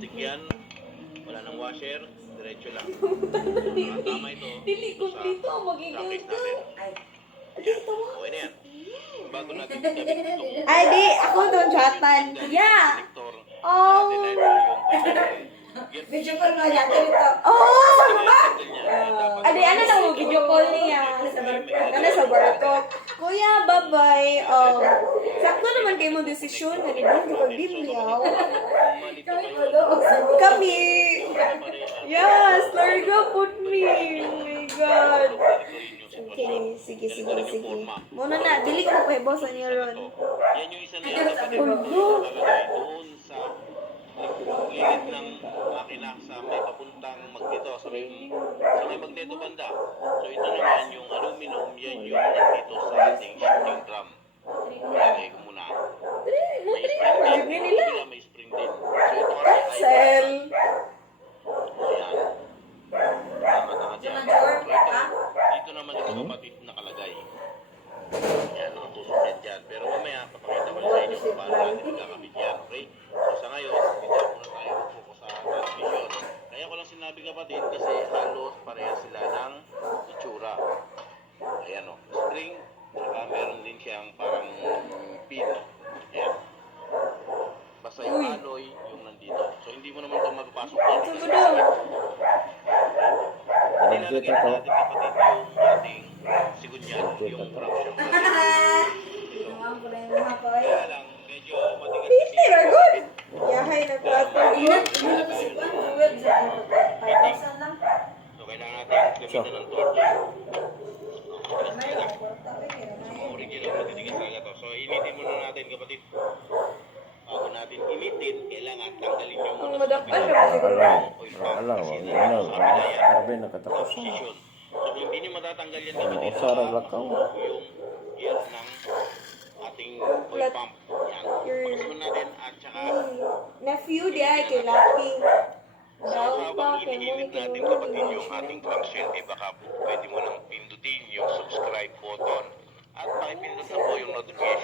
Stick yan, wala nang washer, diretso lang. Tama ito. Dili Ito sa kumplito ang magiging traffic ka. natin. Ay, Okay na yan. Bago natin gawin itong Ay, di. Ako doon, chatan. Yeah. connector Oh. natin na ito yung Video call mo yan, dito. Oh! dapat Adi, ano lang mo, video call niya. Ano sa barko. Kuya, bye-bye. Sakto naman kayo mo desisyon. Nalibang di ko bimliyaw. Kami. Yes, Larga, put me. Oh my God. Okay, sige. Muna na, dili ko pa boss niyo ron. Yan yung isa na yan. Dapat doon sa gilid ng makina sa may papuntang Magneto sa may Magneto banda. So ito naman yung aluminum, yan yung nandito sa ating shifting drum. Ilagay ko muna. May spring din. May spring din. So ito kasi ay Sel. ayan. Tama dyan. So ito, dito naman yung kapatid nakalagay. Yan, nakatusok yan dyan. Pero mamaya, papakita ko sa inyo kung paano natin kakabit yan, okay? So sa ngayon, hindi muna tayo focus sa transmission. Kaya ko lang sinabi kapatid kasi halos pareha sila ng itsura. Ayan o, spring, saka meron din siyang parang pin. Ayan. Basta yung alloy, yung nandito. So hindi mo naman ito mapapasok dito. Kasi nilalagyan na natin kapatid yung ating sigunyan, yung crankshaft natin. Kaya lang, medyo matigas kasi. Hindi, we're good. Yahay na plato. So kailangan natin gamitin ng torch. Original matitigas talaga to. So initin muna natin kapatid. Bago natin initin, kailangan tanggalin yung Ang muna madakpan sa na kasi oil Alam, pump. Kasi ano, nandito sa kabila yan. arbe nakatapos na. Position. So kung hindi nyo matatanggal yan kapatid, Usara lakaw. yung gear ng ating oil pump. Yan. Pagkasunod natin at saka Nephew, di ay kay Lucky. sa Daw habang pa, kay iniinit Monica. natin kapatid yung ating crankshaft, eh baka pwede mo nang pindutin yung subscribe button at pakipindot na po yung notification